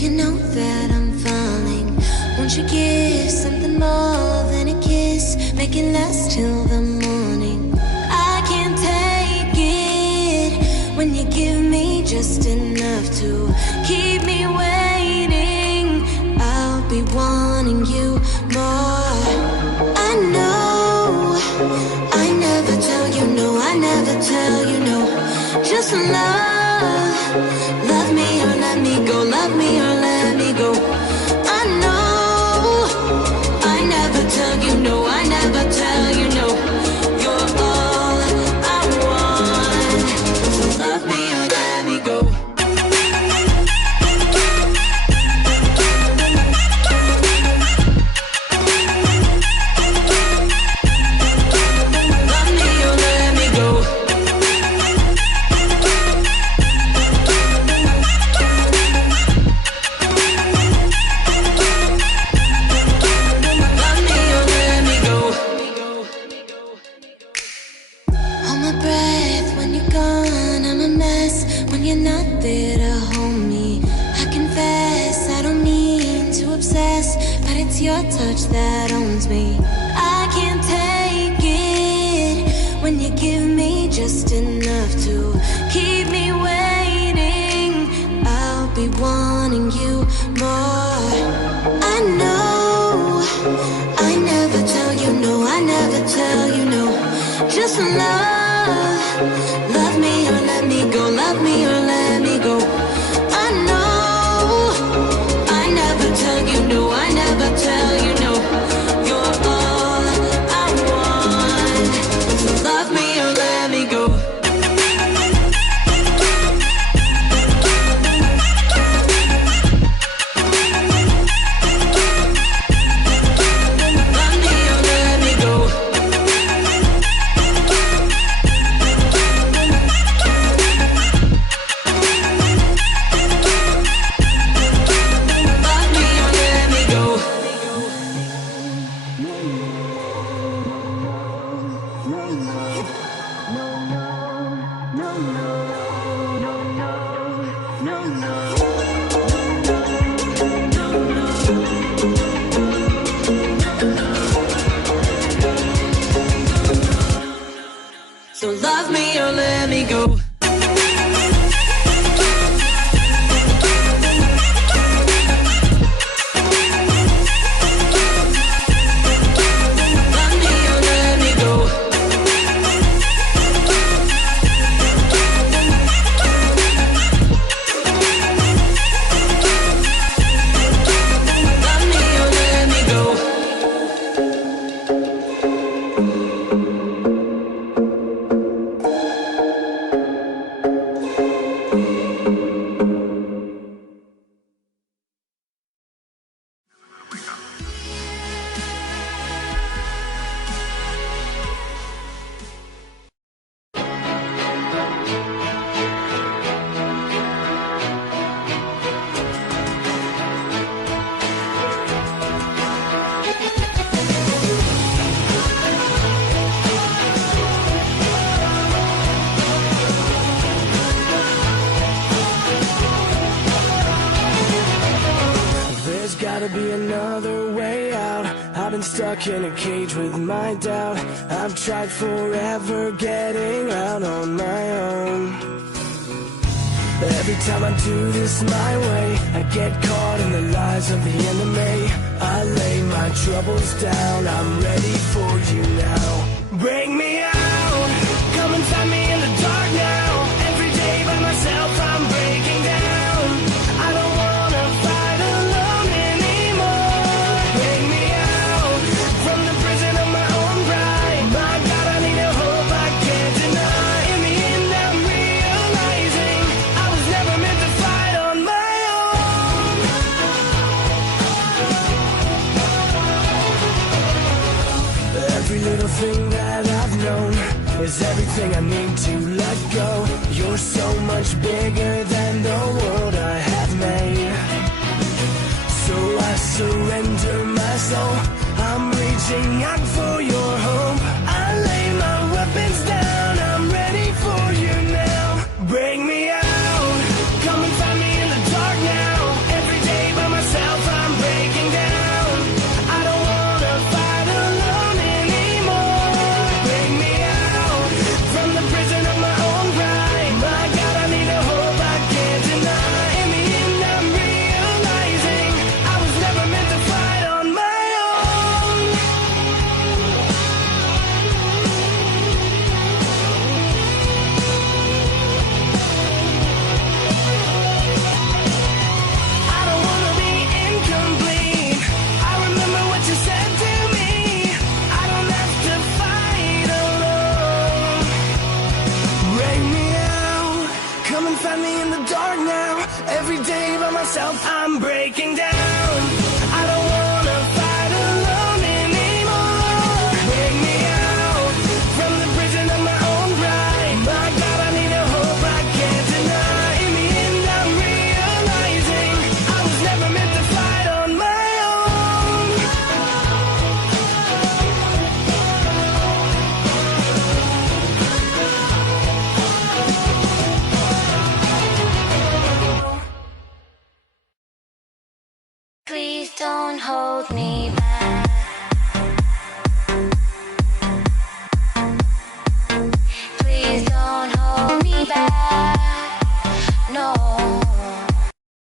you know that I'm falling? Won't you give something more than a kiss? Make it last till the morning. I can't take it when you give me just enough to keep me waiting. I'll be wanting you more. I know I never tell you no, I never tell you no. Just love, love me or let me go, love me or let me go. I know I never tell you no, I never tell you no. You're all I want, so love me or let me go. Your touch that owns me. I can't take it when you give me just enough to keep me waiting. I'll be wanting you more. I know I never tell you no, I never tell you no. Just love, love me or let me go, love me or let me go. I know I never tell you no, I never tell you no. You're all I want, so love me or let me go. Love me or let me go. So love me or let me go. Gotta be another way out. I've been stuck in a cage with my doubt. I've tried forever getting out on my own. Every time I do this my way, I get caught in the lies of the enemy. I lay my troubles down, I'm ready for you now. Bring me out, come and find me in the dark now. Every day by myself I'm breaking down. I don't wanna fight alone anymore. Bring me out from the prison of my own pride. My God, I need a hope I can't deny. In the end I'm realizing I was never meant to fight on my own. Every little thing that I've known is everything I need to let go. You're so much bigger than the world I have made. So I surrender my soul. I'm reaching out for your hope. I lay my weapons down. I'm ready for you now. Bring me out. Come and find me in the dark now. Every day I'm breaking down. I don't wanna fight alone anymore. Break me out from the prison of my own pride. My God, I need a hope I can't deny me, and I'm realizing I was never meant to fight on my own. Please don't hold me back.